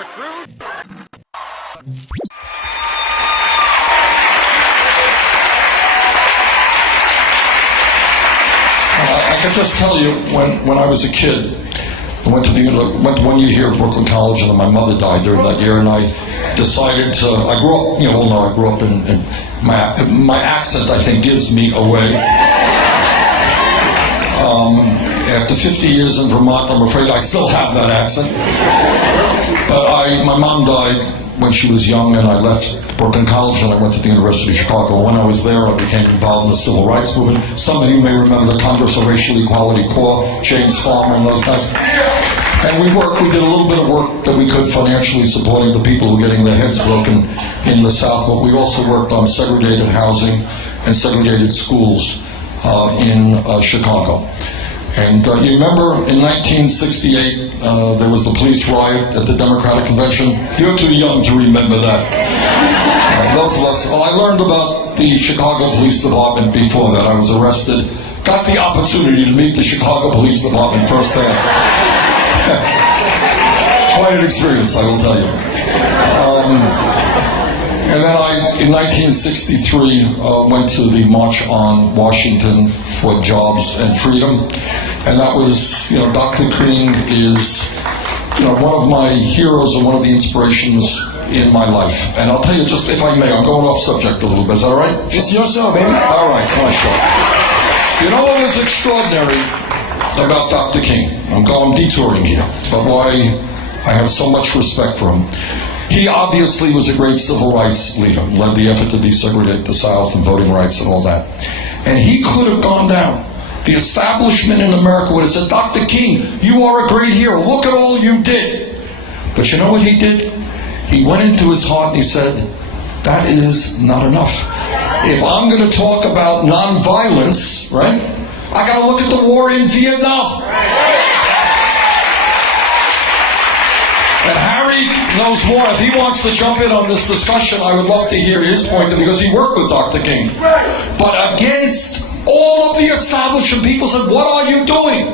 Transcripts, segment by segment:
a true... I can just tell you, when I was a kid, I went 1 year here at Brooklyn College, and then my mother died during that year, and I decided to, I grew up, I grew up in my accent, I think, gives me away. After 50 years in Vermont, I'm afraid I still have that accent. But my mom died when she was young, and I left Brooklyn College and I went to the University of Chicago. When I was there, I became involved in the civil rights movement. Some of you may remember the Congress of Racial Equality Corps, James Farmer and those guys. And we did a little bit of work that we could financially, supporting the people who were getting their heads broken in the South, but we also worked on segregated housing and segregated schools in Chicago. And you remember in 1968, there was the police riot at the Democratic Convention. You're too young to remember that. Those of us, I learned about the Chicago Police Department before that. I was arrested, got the opportunity to meet the Chicago Police Department firsthand. Quite an experience, I will tell you. And then in 1963, went to the March on Washington for Jobs and Freedom. And that was, Dr. King is, one of my heroes and one of the inspirations in my life. And I'll tell you, just if I may, I'm going off subject a little bit. Is that all right? It's your show, baby. All right, it's my show. You know what was extraordinary about Dr. King? I'm detouring here, but why I have so much respect for him. He obviously was a great civil rights leader, led the effort to desegregate the South and voting rights and all that. And he could have gone down. The establishment in America would have said, Dr. King, you are a great hero. Look at all you did. But you know what he did? He went into his heart and he said, that is not enough. If I'm going to talk about nonviolence, right, I got to look at the war in Vietnam. And Harry knows more. If he wants to jump in on this discussion, I would love to hear his point, because he worked with Dr. King. But against all of the establishment, people said, what are you doing?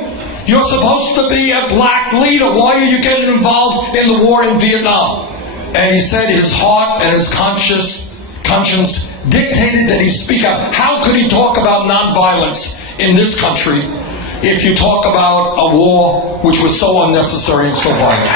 You're supposed to be a black leader. Why are you getting involved in the war in Vietnam? And he said his heart and his conscience dictated that he speak out. How could he talk about nonviolence in this country if you talk about a war which was so unnecessary and so violent?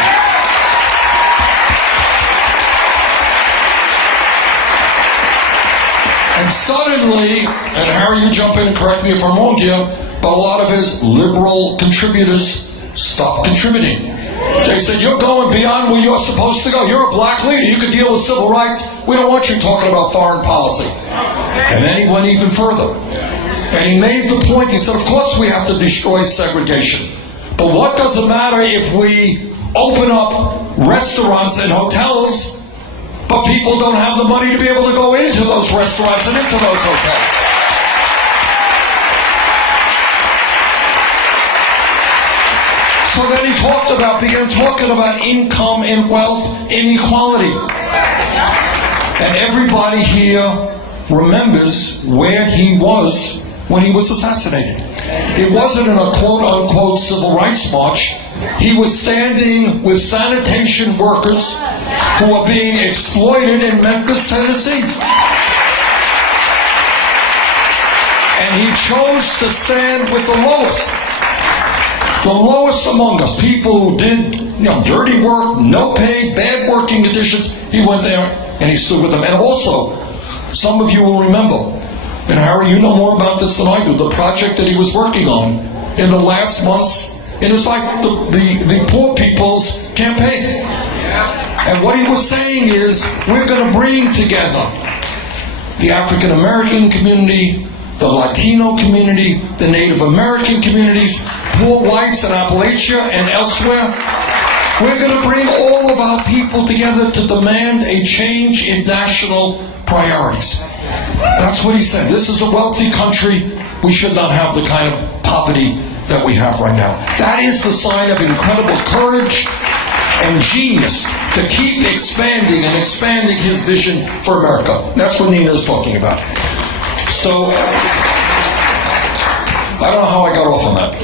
And suddenly, and Harry, you jump in and correct me if I'm wrong here, but a lot of his liberal contributors stopped contributing. They said, you're going beyond where you're supposed to go. You're a black leader. You can deal with civil rights. We don't want you talking about foreign policy. And then he went even further. And he made the point, he said, of course we have to destroy segregation. But what does it matter if we open up restaurants and hotels, but people don't have the money to be able to go into those restaurants and into those hotels? So then he began talking about income and wealth inequality. And everybody here remembers where he was when he was assassinated. It wasn't in a quote-unquote civil rights march. He was standing with sanitation workers who are being exploited in Memphis, Tennessee. And he chose to stand with the lowest among us, people who did dirty work, no pay, bad working conditions. He went there and he stood with them. And also, some of you will remember, and Harry, you know more about this than I do, the project that he was working on in the last months in his life, the Poor People's Campaign. And what he was saying is, we're going to bring together the African American community, the Latino community, the Native American communities, poor whites in Appalachia and elsewhere. We're going to bring all of our people together to demand a change in national priorities. That's what he said. This is a wealthy country. We should not have the kind of poverty that we have right now. That is the sign of incredible courage and genius to keep expanding his vision for America. That's what Nina is talking about. So, I don't know how I got off on that.